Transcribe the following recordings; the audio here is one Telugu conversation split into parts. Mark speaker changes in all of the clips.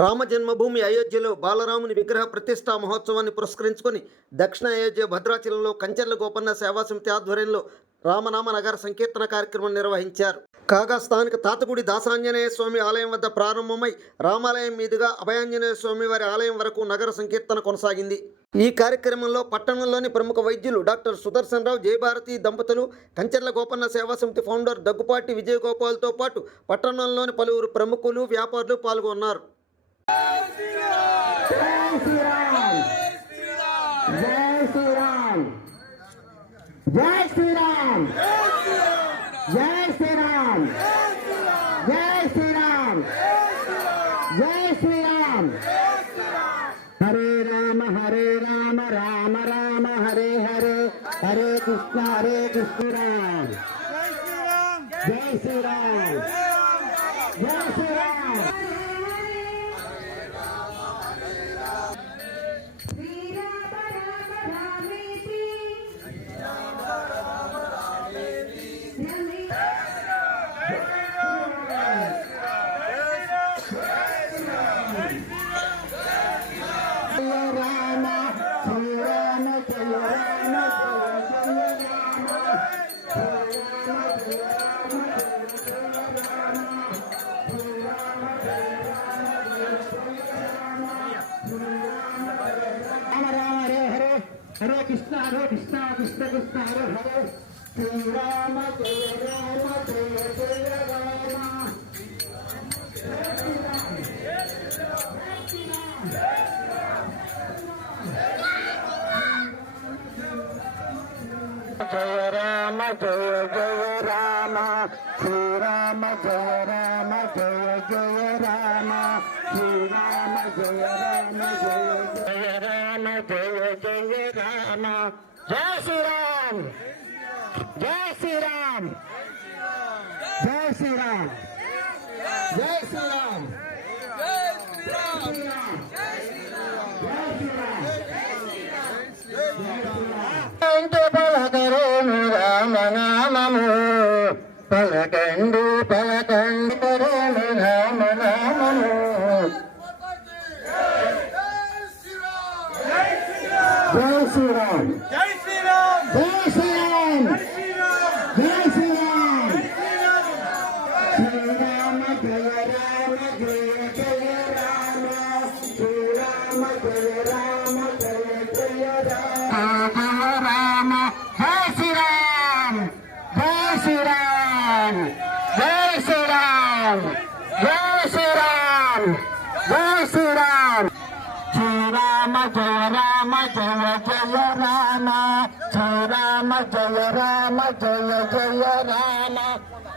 Speaker 1: రామ జన్మభూమి అయోధ్యలో బాలరాముని విగ్రహ ప్రతిష్టా మహోత్సవాన్ని పురస్కరించుకొని దక్షిణ అయోధ్య భద్రాచలంలో కంచెర్ల గోపన్న సేవా సమితి ఆధ్వర్యంలో రామనామ నగర సంకీర్తన కార్యక్రమం నిర్వహించారు. కాగా స్థానిక తాతగుడి దాసాంజనేయ స్వామి ఆలయం వద్ద ప్రారంభమై రామాలయం మీదుగా అభయాంజనేయ స్వామి వారి ఆలయం వరకు నగర సంకీర్తన కొనసాగింది. ఈ కార్యక్రమంలో పట్టణంలోని ప్రముఖ వైద్యులు డాక్టర్ సుదర్శన్ రావు జయభారతి దంపతులు కంచెర్ల గోపన్న సేవా సమితి ఫౌండర్ దగ్గుపాటి విజయగోపాల్తో పాటు పట్టణంలోని పలువురు ప్రముఖులు వ్యాపారులు పాల్గొన్నారు.
Speaker 2: जय श्री राम जय श्री राम जय श्री राम जय श्री राम जय श्री राम हरे राम हरे राम राम राम हरे हरे हरे कृष्ण हरे कृष्ण राम जय श्री राम जय श्री राम
Speaker 3: हरे कृष्ण
Speaker 2: हरे कृष्ण कृष्ण कृष्ण हरे हरे श्री राम जय జయ రామ జయ రామ జయ జయ రామ జయ శ్రీరామ్. జయ శ్రీరామ్. జయ శ్రీరామ్. జయ శ్రీరామ్. పలకండి రామ నామము పలకండి పలకండి జయ రామ జయ జయ రామ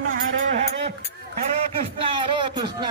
Speaker 2: రామ హరే హరే హరే కృష్ణ హరే కృష్ణ.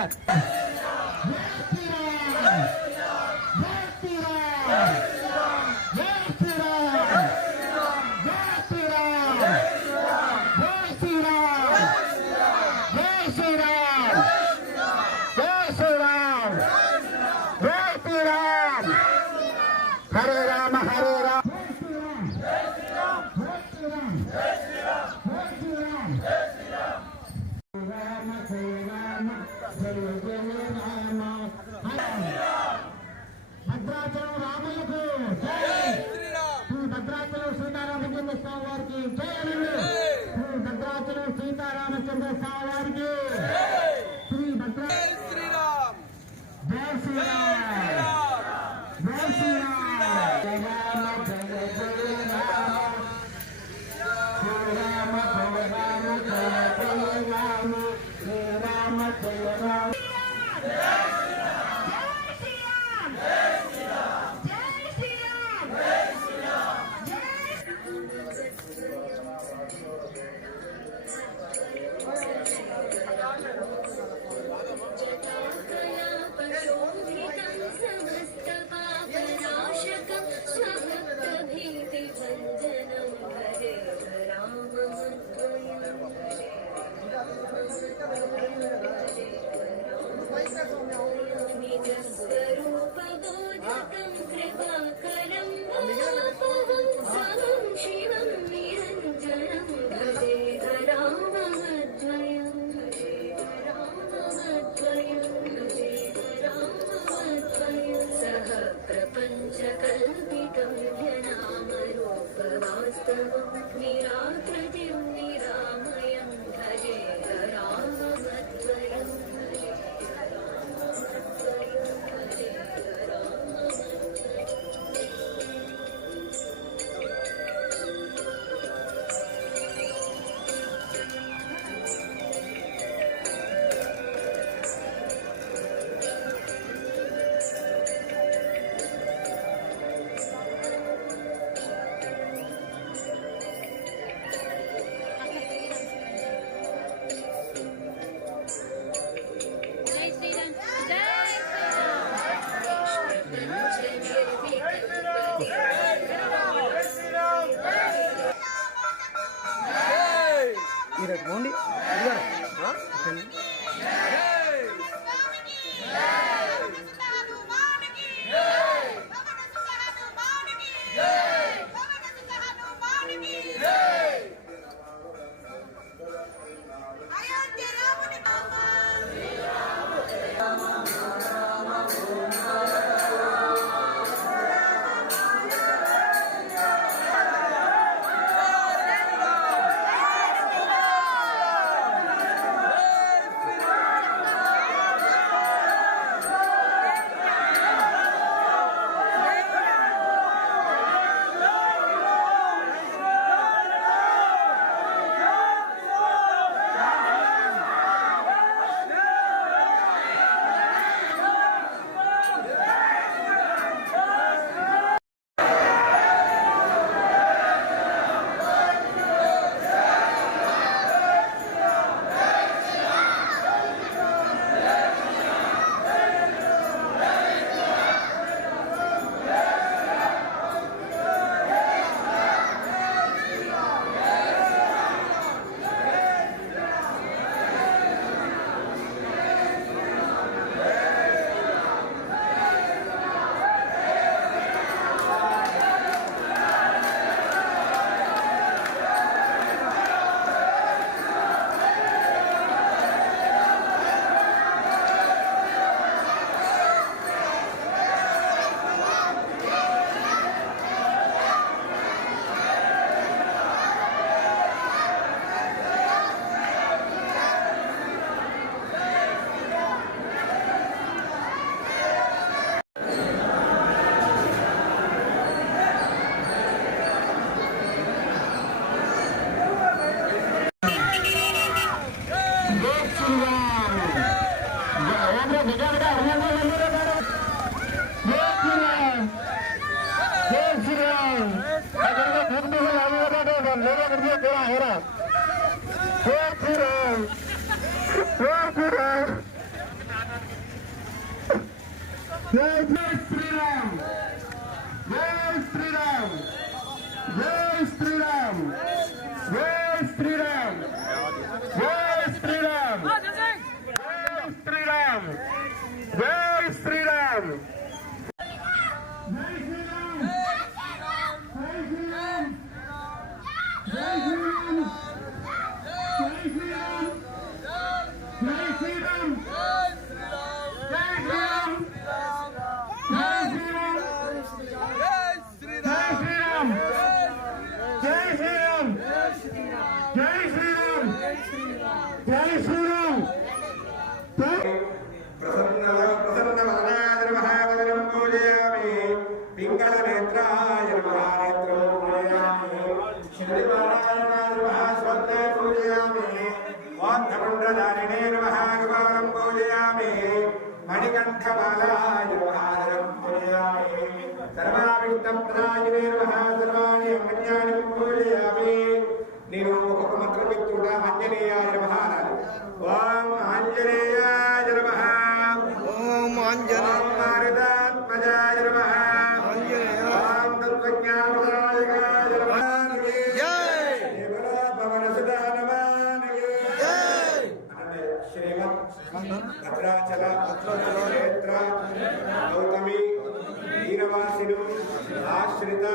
Speaker 2: ప్రపంచ కల్పితవ్యనామరూప వాస్తవం నిరాకృతిం నిరామయం భజే जय జై శ్రీరామ్ ప్రసన్న ప్రసన్న
Speaker 4: వదనాయ నమః వదనం పూజయామి పింగళ నేత్రాయ నమః
Speaker 1: నేత్రం పూజయామి
Speaker 4: శ్రీ నారాయణాయ నమః స్వర్ణ
Speaker 1: పూజయామి
Speaker 4: వాంధమండలారిణే నమః కపాలం పూజయామి మణికంఠమాలా ಶ್ರೀಮಂತರಾದ ನೇತ್ರ ಗೌತಮಿ ದೀನವಾಸಿನು ಆಶ್ರಿತ